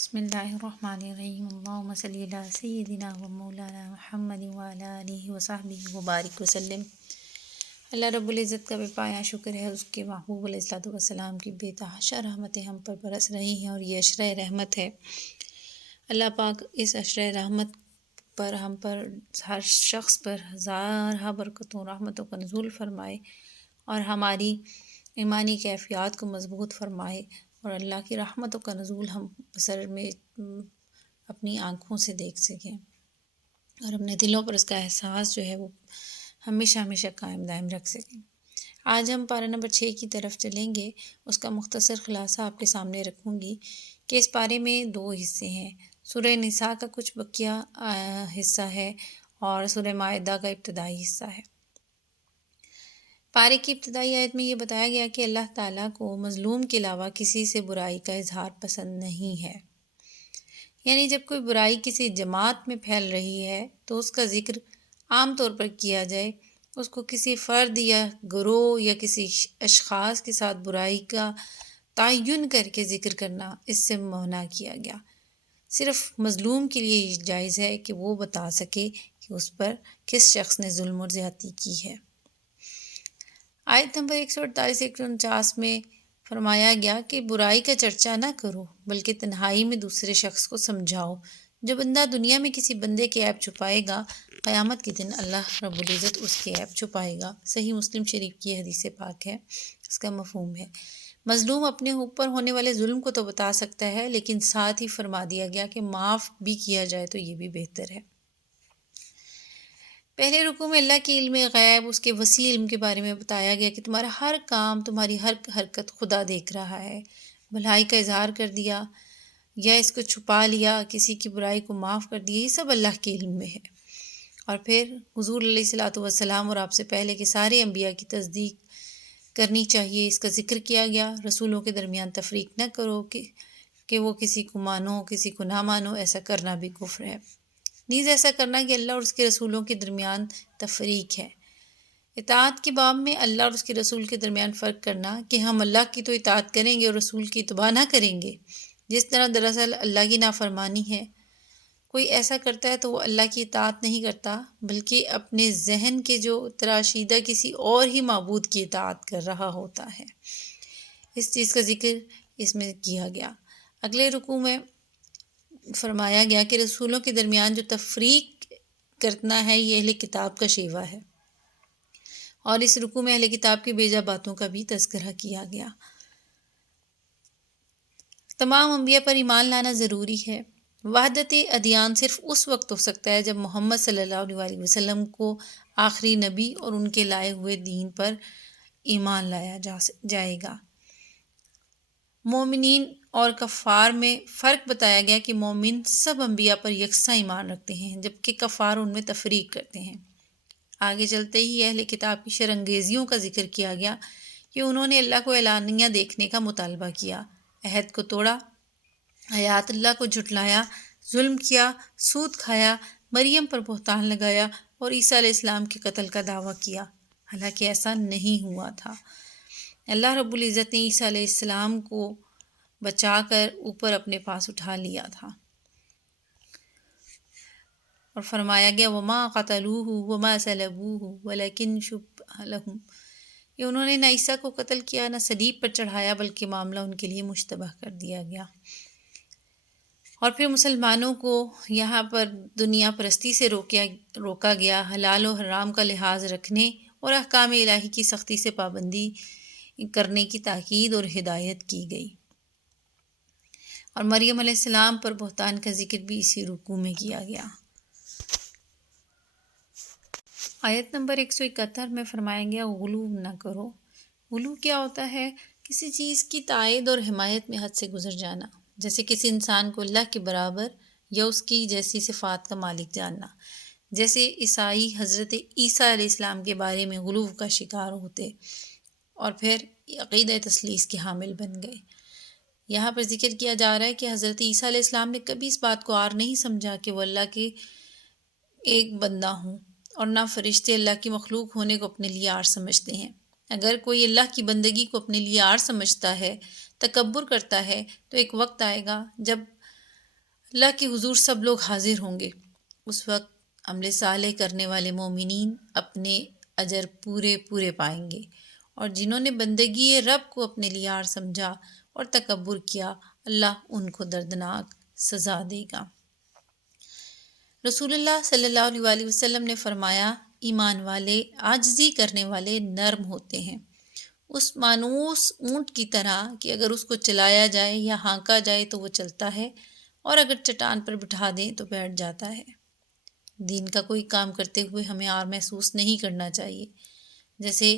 بسم اللہ الرحمن الرحیم اللہم صلی علی سیدنا و مولانا محمد وعلی آلہ وصحبہ وبارک وسلم۔ اللہ رب العزت کا بے پایا شکر ہے، اس کے محبوب علیہ الصلوۃ والسلام کی بے تحاشا رحمتیں ہم پر برس رہی ہیں، اور یہ عشرہ رحمت ہے۔ اللہ پاک اس عشرہ رحمت پر ہم پر ہر شخص پر ہزارہ برکتوں رحمتوں کا نزول فرمائے، اور ہماری ایمانی کیفیات کو مضبوط فرمائے، اور اللہ کی رحمتوں کا نزول ہم بصر میں اپنی آنکھوں سے دیکھ سکیں، اور اپنے دلوں پر اس کا احساس جو ہے وہ ہمیشہ ہمیشہ قائم دائم رکھ سکیں۔ آج ہم پارہ نمبر 6 کی طرف چلیں گے۔ اس کا مختصر خلاصہ آپ کے سامنے رکھوں گی کہ اس پارے میں 2 حصے ہیں۔ سورہ نساء کا کچھ بقیہ حصہ ہے، اور سورہ مائدہ کا ابتدائی حصہ ہے۔ پارے کی ابتدائی آیت میں یہ بتایا گیا کہ اللہ تعالیٰ کو مظلوم کے علاوہ کسی سے برائی کا اظہار پسند نہیں ہے۔ یعنی جب کوئی برائی کسی جماعت میں پھیل رہی ہے تو اس کا ذکر عام طور پر کیا جائے، اس کو کسی فرد یا گروہ یا کسی اشخاص کے ساتھ برائی کا تعین کر کے ذکر کرنا اس سے منع کیا گیا۔ صرف مظلوم کے لیے یہ جائز ہے کہ وہ بتا سکے کہ اس پر کس شخص نے ظلم اور زیادتی کی ہے۔ آیت نمبر 148-149 میں فرمایا گیا کہ برائی کا چرچا نہ کرو، بلکہ تنہائی میں دوسرے شخص کو سمجھاؤ۔ جو بندہ دنیا میں کسی بندے کے عیب چھپائے گا، قیامت کے دن اللہ رب العزت اس کے عیب چھپائے گا۔ صحیح مسلم شریف کی حدیث پاک ہے۔ اس کا مفہوم ہے، مظلوم اپنے اوپر ہونے والے ظلم کو تو بتا سکتا ہے، لیکن ساتھ ہی فرما دیا گیا کہ معاف بھی کیا جائے تو یہ بھی بہتر ہے۔ پہلے رکوع میں اللہ کے علم غیب، اس کے وسیع علم کے بارے میں بتایا گیا کہ تمہارا ہر کام، تمہاری ہر حرکت خدا دیکھ رہا ہے۔ بھلائی کا اظہار کر دیا یا اس کو چھپا لیا، کسی کی برائی کو معاف کر دیا، یہ سب اللہ کے علم میں ہے۔ اور پھر حضور علیہ الصلوۃ والسلام اور آپ سے پہلے کے سارے انبیاء کی تصدیق کرنی چاہیے، اس کا ذکر کیا گیا۔ رسولوں کے درمیان تفریق نہ کرو کہ وہ کسی کو مانو کسی کو نہ مانو، ایسا کرنا بھی کفر ہے۔ نیز ایسا کرنا کہ اللہ اور اس کے رسولوں کے درمیان تفریق ہے۔ اطاعت کے باب میں اللہ اور اس کے رسول کے درمیان فرق کرنا کہ ہم اللہ کی تو اطاعت کریں گے اور رسول کی اتباع نہ کریں گے، جس طرح دراصل اللہ کی نافرمانی ہے۔ کوئی ایسا کرتا ہے تو وہ اللہ کی اطاعت نہیں کرتا، بلکہ اپنے ذہن کے جو تراشیدہ کسی اور ہی معبود کی اطاعت کر رہا ہوتا ہے۔ اس چیز کا ذکر اس میں کیا گیا۔ اگلے رکوع میں فرمایا گیا کہ رسولوں کے درمیان جو تفریق کرنا ہے یہ اہل کتاب کا شیوہ ہے، اور اس رکوع میں اہل کتاب کی بیجا باتوں کا بھی تذکرہ کیا گیا۔ تمام انبیاء پر ایمان لانا ضروری ہے۔ وحدت ادیان صرف اس وقت ہو سکتا ہے جب محمد صلی اللہ علیہ وسلم کو آخری نبی اور ان کے لائے ہوئے دین پر ایمان لایا جائے گا۔ مومنین اور کفار میں فرق بتایا گیا کہ مومن سب انبیاء پر یکساں ایمان رکھتے ہیں، جبکہ کفار ان میں تفریق کرتے ہیں۔ آگے چلتے ہی اہل کتاب کی شرانگیزیوں کا ذکر کیا گیا کہ انہوں نے اللہ کو اعلانیہ دیکھنے کا مطالبہ کیا، عہد کو توڑا، آیات اللہ کو جھٹلایا، ظلم کیا، سود کھایا، مریم پر بہتان لگایا اور عیسیٰ علیہ السلام کے قتل کا دعویٰ کیا، حالانکہ ایسا نہیں ہوا تھا۔ اللہ رب العزت نے عیسیٰ علیہ السلام کو بچا کر اوپر اپنے پاس اٹھا لیا تھا، اور فرمایا گیا وَمَا قَتَلُوهُ وَمَا صَلَبُوهُ وَلَكِنْ شُبِّهَ لَهُمْ، کہ انہوں نے نہ عیسیٰ کو قتل کیا نہ صلیب پر چڑھایا، بلکہ معاملہ ان کے لیے مشتبہ کر دیا گیا۔ اور پھر مسلمانوں کو یہاں پر دنیا پرستی سے روکا گیا، حلال و حرام کا لحاظ رکھنے اور احکام الہی کی سختی سے پابندی کرنے کی تاکید اور ہدایت کی گئی۔ اور مریم علیہ السلام پر بہتان کا ذکر بھی اسی رکوع میں کیا گیا۔ آیت نمبر 171 میں فرمایا گیا غلو نہ کرو۔ غلو کیا ہوتا ہے؟ کسی چیز کی تائید اور حمایت میں حد سے گزر جانا، جیسے کسی انسان کو اللہ کے برابر یا اس کی جیسی صفات کا مالک جاننا۔ جیسے عیسائی حضرت عیسیٰ علیہ السلام کے بارے میں غلو کا شکار ہوتے اور پھر عقیدہ تثلیث کے حامل بن گئے۔ یہاں پر ذکر کیا جا رہا ہے کہ حضرت عیسیٰ علیہ السلام نے کبھی اس بات کو عار نہیں سمجھا کہ وہ اللہ کے ایک بندہ ہوں، اور نہ فرشتے اللہ کی مخلوق ہونے کو اپنے لیے عار سمجھتے ہیں۔ اگر کوئی اللہ کی بندگی کو اپنے لیے عار سمجھتا ہے، تکبر کرتا ہے، تو ایک وقت آئے گا جب اللہ کے حضور سب لوگ حاضر ہوں گے۔ اس وقت عمل صالح کرنے والے مومنین اپنے اجر پورے پورے پائیں گے، اور جنہوں نے بندگی رب کو اپنے لیے عار سمجھا اور تکبر کیا، اللہ ان کو دردناک سزا دے گا۔ رسول اللہ صلی اللہ علیہ وآلہ وسلم نے فرمایا، ایمان والے عاجزی کرنے والے نرم ہوتے ہیں، اس مانوس اونٹ کی طرح کہ اگر اس کو چلایا جائے یا ہانکا جائے تو وہ چلتا ہے، اور اگر چٹان پر بٹھا دیں تو بیٹھ جاتا ہے۔ دین کا کوئی کام کرتے ہوئے ہمیں عار محسوس نہیں کرنا چاہیے۔ جیسے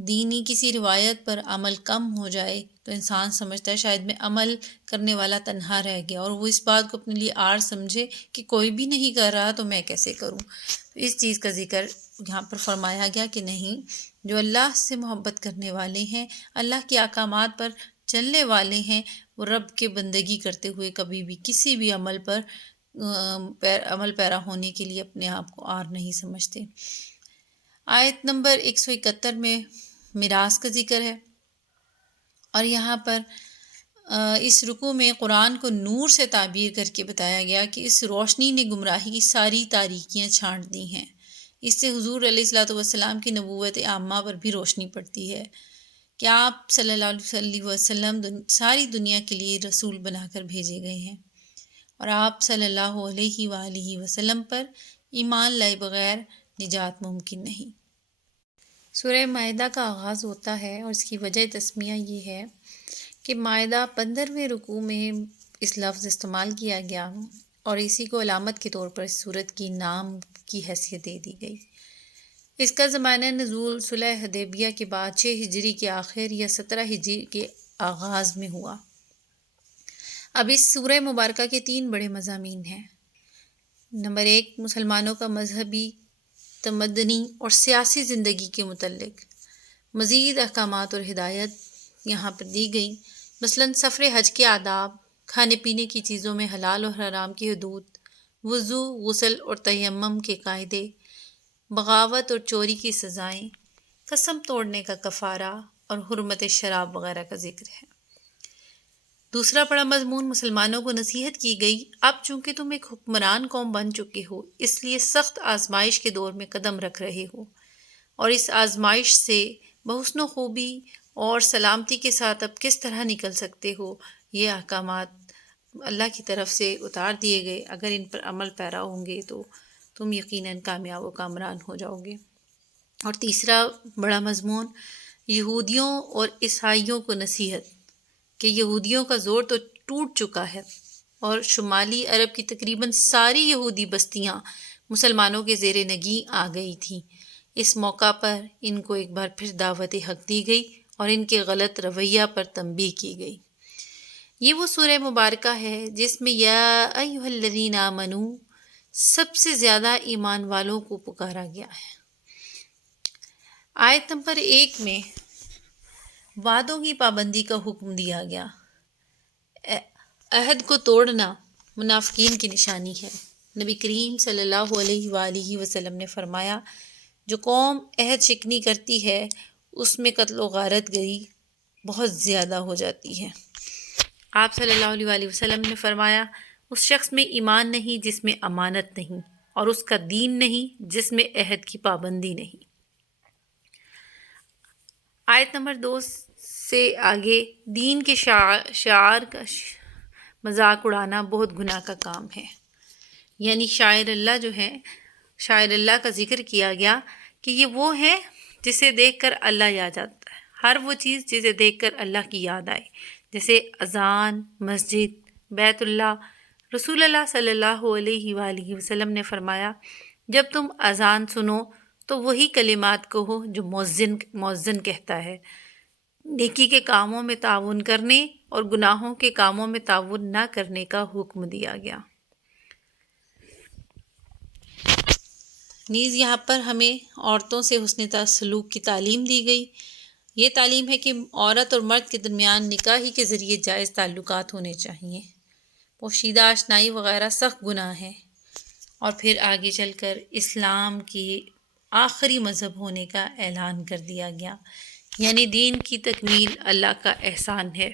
دینی کسی روایت پر عمل کم ہو جائے تو انسان سمجھتا ہے شاید میں عمل کرنے والا تنہا رہ گیا، اور وہ اس بات کو اپنے لیے عار سمجھے کہ کوئی بھی نہیں کر رہا تو میں کیسے کروں۔ تو اس چیز کا ذکر یہاں پر فرمایا گیا کہ نہیں، جو اللہ سے محبت کرنے والے ہیں، اللہ کے احکامات پر چلنے والے ہیں، وہ رب کے بندگی کرتے ہوئے کبھی بھی کسی بھی عمل پر عمل پیرا ہونے کے لیے اپنے آپ کو عار نہیں سمجھتے۔ آیت نمبر 171 میں میراث کا ذکر ہے، اور یہاں پر اس رکوع میں قرآن کو نور سے تعبیر کر کے بتایا گیا کہ اس روشنی نے گمراہی کی ساری تاریکیاں چھانٹ دی ہیں۔ اس سے حضور علیہ الصلوۃ والسلام کی نبوت عامہ پر بھی روشنی پڑتی ہے کہ آپ صلی اللہ علیہ وسلم ساری دنیا کے لیے رسول بنا کر بھیجے گئے ہیں، اور آپ صلی اللہ علیہ وآلہ وسلم پر ایمان لائے بغیر نجات ممکن نہیں۔ سورہ مائدہ کا آغاز ہوتا ہے، اور اس کی وجہ تسمیہ یہ ہے کہ مائدہ 15ویں رکوع میں اس لفظ استعمال کیا گیا، اور اسی کو علامت کے طور پر اس سورت کی نام کی حیثیت دے دی گئی۔ اس کا زمانہ نزول صلح حدیبیہ کے بعد 6 ہجری کے آخر یا 17 ہجری کے آغاز میں ہوا۔ اب اس سورہ مبارکہ کے 3 بڑے مضامین ہیں۔ نمبر 1، مسلمانوں کا مذہبی، تمدنی اور سیاسی زندگی کے متعلق مزید احکامات اور ہدایت یہاں پر دی گئی، مثلاً سفر حج کے آداب، کھانے پینے کی چیزوں میں حلال اور حرام کی حدود، وضو، غسل اور تیمم کے قاعدے، بغاوت اور چوری کی سزائیں، قسم توڑنے کا کفارہ اور حرمت شراب وغیرہ کا ذکر ہے۔ دوسرا بڑا مضمون، مسلمانوں کو نصیحت کی گئی، اب چونکہ تم ایک حکمران قوم بن چکے ہو، اس لیے سخت آزمائش کے دور میں قدم رکھ رہے ہو، اور اس آزمائش سے بحسن و خوبی اور سلامتی کے ساتھ اب کس طرح نکل سکتے ہو، یہ احکامات اللہ کی طرف سے اتار دیے گئے۔ اگر ان پر عمل پیرا ہوں گے تو تم یقیناً کامیاب و کامران ہو جاؤ گے۔ اور تیسرا بڑا مضمون، یہودیوں اور عیسائیوں کو نصیحت کہ یہودیوں کا زور تو ٹوٹ چکا ہے، اور شمالی عرب کی تقریباً ساری یہودی بستیاں مسلمانوں کے زیر نگیں آ گئی تھیں۔ اس موقع پر ان کو ایک بار پھر دعوت حق دی گئی اور ان کے غلط رویہ پر تنبیہ کی گئی۔ یہ وہ سورہ مبارکہ ہے جس میں یا ایھا الذین آمنو سب سے زیادہ ایمان والوں کو پکارا گیا ہے۔ آیت نمبر 1 میں وعدوں کی پابندی کا حکم دیا گیا۔ عہد کو توڑنا منافقین کی نشانی ہے۔ نبی کریم صلی اللہ علیہ وآلہ وسلم نے فرمایا، جو قوم عہد شکنی کرتی ہے اس میں قتل و غارت گری بہت زیادہ ہو جاتی ہے۔ آپ صلی اللہ علیہ وآلہ وسلم نے فرمایا، اس شخص میں ایمان نہیں جس میں امانت نہیں، اور اس کا دین نہیں جس میں عہد کی پابندی نہیں۔ آیت نمبر 2 سے آگے دین کے شعار کا مذاق اڑانا بہت گناہ کا کام ہے، یعنی شاعر اللہ جو ہے، شاعر اللہ کا ذکر کیا گیا کہ یہ وہ ہے جسے دیکھ کر اللہ یاد آتا ہے، ہر وہ چیز جسے دیکھ کر اللہ کی یاد آئے، جیسے اذان، مسجد، بیت اللہ۔ رسول اللہ صلی اللہ علیہ وآلہ وسلم نے فرمایا، جب تم اذان سنو تو وہی کلمات کہو جو مؤذن کہتا ہے، نیکی کے کاموں میں تعاون کرنے اور گناہوں کے کاموں میں تعاون نہ کرنے کا حکم دیا گیا۔ نیز یہاں پر ہمیں عورتوں سے حسن سلوک کی تعلیم دی گئی۔ یہ تعلیم ہے کہ عورت اور مرد کے درمیان نکاح ہی کے ذریعے جائز تعلقات ہونے چاہیے۔ پوشیدہ آشنائی وغیرہ سخت گناہ ہے، اور پھر آگے چل کر اسلام کی آخری مذہب ہونے کا اعلان کر دیا گیا یعنی دین کی تکمیل اللہ کا احسان ہے۔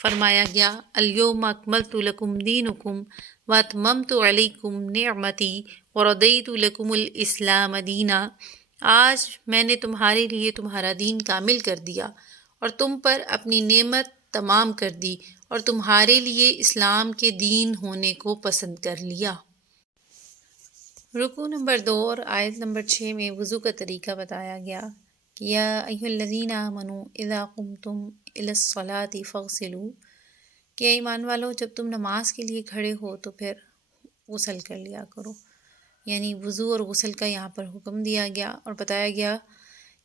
فرمایا گیا الیوم اکملت لکم دینکم واتممت علیکم نعمتی ورضیت لکم الاسلام دینا۔ آج میں نے تمہارے لیے تمہارا دین کامل کر دیا اور تم پر اپنی نعمت تمام کر دی اور تمہارے لیے اسلام کے دین ہونے کو پسند کر لیا۔ رکوع نمبر 2 اور آیت نمبر 6 میں وضو کا طریقہ بتایا گیا کہ یا ایھا الذین آمنوا اذا قمتم الی الصلاۃ فاغسلوا، کہ ایمان والو جب تم نماز کے لیے کھڑے ہو تو پھر غسل کر لیا کرو۔ یعنی وضو اور غسل کا یہاں پر حکم دیا گیا اور بتایا گیا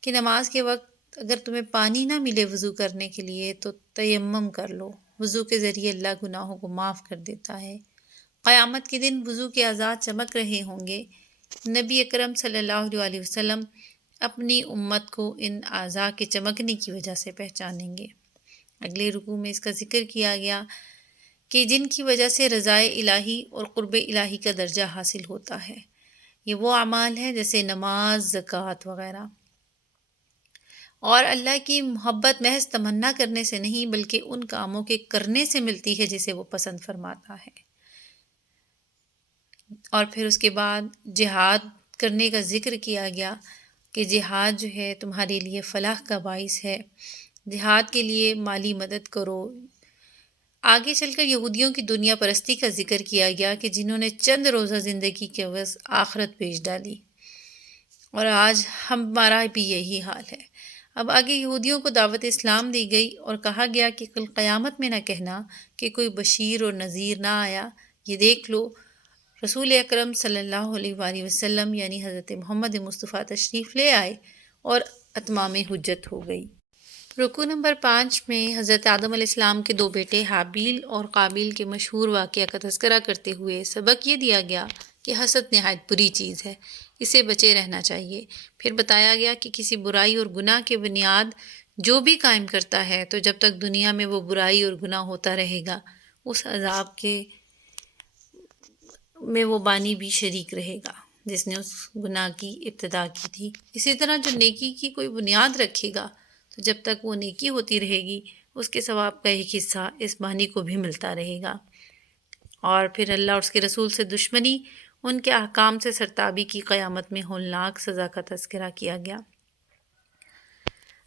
کہ نماز کے وقت اگر تمہیں پانی نہ ملے وضو کرنے کے لیے تو تیمم کر لو۔ وضو کے ذریعے اللہ گناہوں کو معاف کر دیتا ہے۔ قیامت کے دن وضو کے اعضاء چمک رہے ہوں گے۔ نبی اکرم صلی اللہ علیہ وسلم اپنی امت کو ان اعضاء کے چمکنے کی وجہ سے پہچانیں گے۔ اگلے رکوع میں اس کا ذکر کیا گیا کہ جن کی وجہ سے رضائے الہی اور قرب الہی کا درجہ حاصل ہوتا ہے۔ یہ وہ اعمال ہیں جیسے نماز، زکوٰۃ وغیرہ، اور اللہ کی محبت محض تمنا کرنے سے نہیں بلکہ ان کاموں کے کرنے سے ملتی ہے جسے وہ پسند فرماتا ہے۔ اور پھر اس کے بعد جہاد کرنے کا ذکر کیا گیا کہ جہاد جو ہے تمہارے لیے فلاح کا باعث ہے۔ جہاد کے لیے مالی مدد کرو۔ آگے چل کر یہودیوں کی دنیا پرستی کا ذکر کیا گیا کہ جنہوں نے چند روزہ زندگی کے عوض آخرت بیچ ڈالی، اور آج ہمارا بھی یہی حال ہے۔ اب آگے یہودیوں کو دعوت اسلام دی گئی اور کہا گیا کہ کل قیامت میں نہ کہنا کہ کوئی بشیر اور نذیر نہ آیا، یہ دیکھ لو رسول اکرم صلی اللہ علیہ وآلہ وسلم یعنی حضرت محمد مصطفیٰ تشریف لے آئے اور اتمام حجت ہو گئی۔ رکوع نمبر 5 میں حضرت آدم علیہ السلام کے 2 بیٹے حابیل اور قابیل کے مشہور واقعہ کا تذکرہ کرتے ہوئے سبق یہ دیا گیا کہ حسد نہایت بری چیز ہے، اسے بچے رہنا چاہیے۔ پھر بتایا گیا کہ کسی برائی اور گناہ کے بنیاد جو بھی قائم کرتا ہے تو جب تک دنیا میں وہ برائی اور گناہ ہوتا رہے گا اس عذاب کے میں وہ بانی بھی شریک رہے گا جس نے اس گناہ کی ابتدا کی تھی۔ اسی طرح جو نیکی کی کوئی بنیاد رکھے گا تو جب تک وہ نیکی ہوتی رہے گی اس کے ثواب کا ایک حصہ اس بانی کو بھی ملتا رہے گا۔ اور پھر اللہ اور اس کے رسول سے دشمنی، ان کے احکام سے سرتابی کی قیامت میں ہولناک سزا کا تذکرہ کیا گیا۔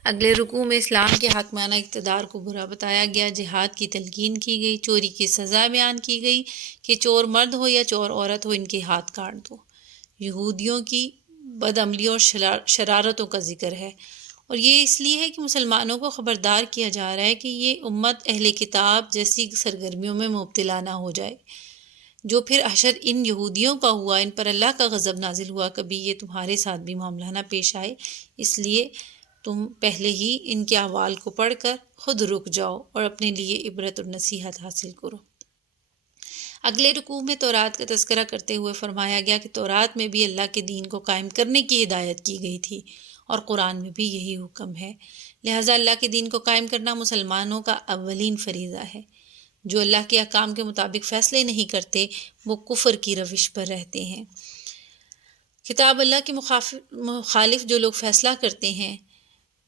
اگلے رکوع میں اسلام کے حاکمانہ اقتدار کو برا بتایا گیا، جہاد کی تلقین کی گئی، چوری کی سزا بیان کی گئی کہ چور مرد ہو یا چور عورت ہو ان کے ہاتھ کاٹ دو۔ یہودیوں کی بدعملیوں اور شرارتوں کا ذکر ہے، اور یہ اس لیے ہے کہ مسلمانوں کو خبردار کیا جا رہا ہے کہ یہ امت اہل کتاب جیسی سرگرمیوں میں مبتلا نہ ہو جائے۔ جو پھر حشر ان یہودیوں کا ہوا، ان پر اللہ کا غضب نازل ہوا، کبھی یہ تمہارے ساتھ بھی معاملہ نہ پیش آئے، اس لیے تم پہلے ہی ان کے احوال کو پڑھ کر خود رک جاؤ اور اپنے لیے عبرت اور نصیحت حاصل کرو۔ اگلے رکوع میں تورات کا تذکرہ کرتے ہوئے فرمایا گیا کہ تورات میں بھی اللہ کے دین کو قائم کرنے کی ہدایت کی گئی تھی اور قرآن میں بھی یہی حکم ہے، لہٰذا اللہ کے دین کو قائم کرنا مسلمانوں کا اولین فریضہ ہے۔ جو اللہ کے احکام کے مطابق فیصلے نہیں کرتے وہ کفر کی روش پر رہتے ہیں۔ کتاب اللہ کے مخالف جو لوگ فیصلہ کرتے ہیں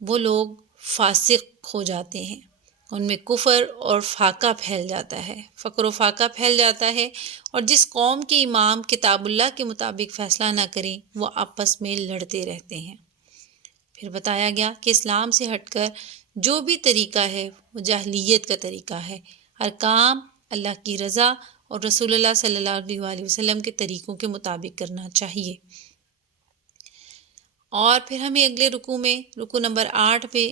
وہ لوگ فاسق ہو جاتے ہیں، ان میں کفر اور فاقہ پھیل جاتا ہے، فقر و فاقہ پھیل جاتا ہے، اور جس قوم کے امام کتاب اللہ کے مطابق فیصلہ نہ کریں وہ آپس میں لڑتے رہتے ہیں۔ پھر بتایا گیا کہ اسلام سے ہٹ کر جو بھی طریقہ ہے وہ جاہلیت کا طریقہ ہے، ہر کام اللہ کی رضا اور رسول اللہ صلی اللہ علیہ وآلہ وسلم کے طریقوں کے مطابق کرنا چاہیے۔ اور پھر ہمیں اگلے رکوع میں رکوع نمبر 8 پہ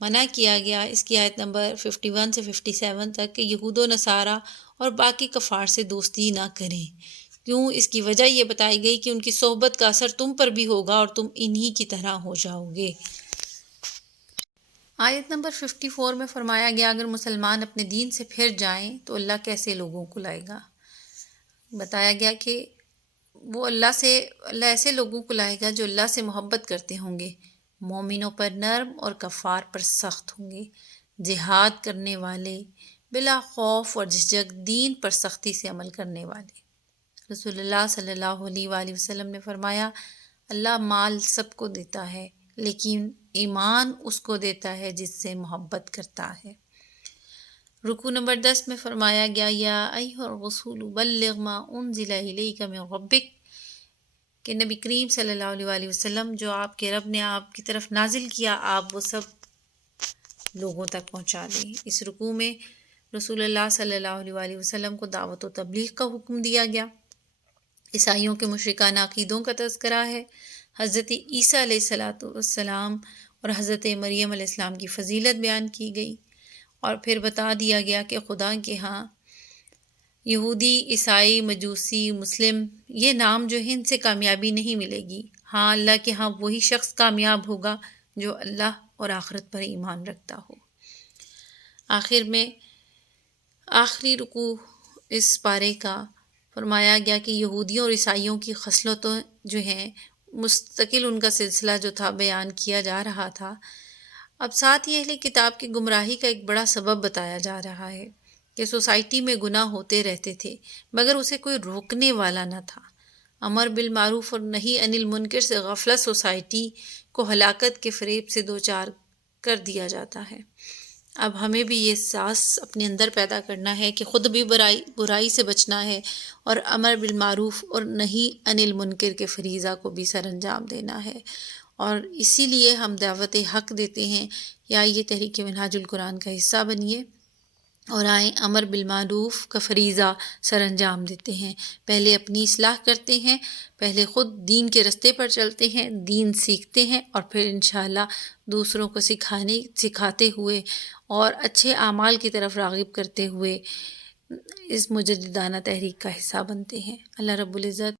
منع کیا گیا، اس کی آیت نمبر 51 سے 57 تک، کہ یہود و نصارہ اور باقی کفار سے دوستی نہ کریں۔ کیوں؟ اس کی وجہ یہ بتائی گئی کہ ان کی صحبت کا اثر تم پر بھی ہوگا اور تم انہی کی طرح ہو جاؤ گے۔ آیت نمبر 54 میں فرمایا گیا اگر مسلمان اپنے دین سے پھر جائیں تو اللہ کیسے لوگوں کو لائے گا۔ بتایا گیا کہ وہ اللہ ایسے لوگوں کو لائے گا جو اللہ سے محبت کرتے ہوں گے، مومنوں پر نرم اور کفار پر سخت ہوں گے، جہاد کرنے والے، بلا خوف اور جھجک دین پر سختی سے عمل کرنے والے۔ رسول اللہ صلی اللہ علیہ وآلہ وسلم نے فرمایا اللہ مال سب کو دیتا ہے لیکن ایمان اس کو دیتا ہے جس سے محبت کرتا ہے۔ رکوع نمبر 10 میں فرمایا گیا یا ایھا الرسول بلغ ما انزل الیک من ربک، کہ نبی کریم صلی اللہ علیہ وآلہ وسلم جو آپ کے رب نے آپ کی طرف نازل کیا آپ وہ سب لوگوں تک پہنچا دیں۔ اس رکوع میں رسول اللہ صلی اللہ علیہ وآلہ وسلم کو دعوت و تبلیغ کا حکم دیا گیا۔ عیسائیوں کے مشرکانہ عقیدوں کا تذکرہ ہے، حضرت عیسیٰ علیہ السلام اور حضرت مریم علیہ السلام کی فضیلت بیان کی گئی، اور پھر بتا دیا گیا کہ خدا کے ہاں یہودی، عیسائی، مجوسی، مسلم یہ نام جو ہے ان سے کامیابی نہیں ملے گی، ہاں اللہ کے ہاں وہی شخص کامیاب ہوگا جو اللہ اور آخرت پر ایمان رکھتا ہو۔ آخر میں آخری رکوع اس پارے کا فرمایا گیا کہ یہودیوں اور عیسائیوں کی خصلتوں جو ہیں مستقل ان کا سلسلہ جو تھا بیان کیا جا رہا تھا۔ اب ساتھ ہی اہل کتاب کی گمراہی کا ایک بڑا سبب بتایا جا رہا ہے کہ سوسائٹی میں گناہ ہوتے رہتے تھے مگر اسے کوئی روکنے والا نہ تھا۔ امر بالمعروف اور نہی عن المنکر سے غفلت سوسائٹی کو ہلاکت کے فریب سے دوچار کر دیا جاتا ہے۔ اب ہمیں بھی یہ احساس اپنے اندر پیدا کرنا ہے کہ خود بھی برائی سے بچنا ہے اور امر بالمعروف اور نہی عن المنکر کے فریضہ کو بھی سر انجام دینا ہے، اور اسی لیے ہم دعوت حق دیتے ہیں یا یہ تحریک منہاج القرآن کا حصہ بنیے اور آئیں امر بالمعروف کا فریضہ سر انجام دیتے ہیں۔ پہلے اپنی اصلاح کرتے ہیں، پہلے خود دین کے رستے پر چلتے ہیں، دین سیکھتے ہیں، اور پھر انشاءاللہ دوسروں کو سکھاتے ہوئے اور اچھے اعمال کی طرف راغب کرتے ہوئے اس مجددانہ تحریک کا حصہ بنتے ہیں۔ اللہ رب العزت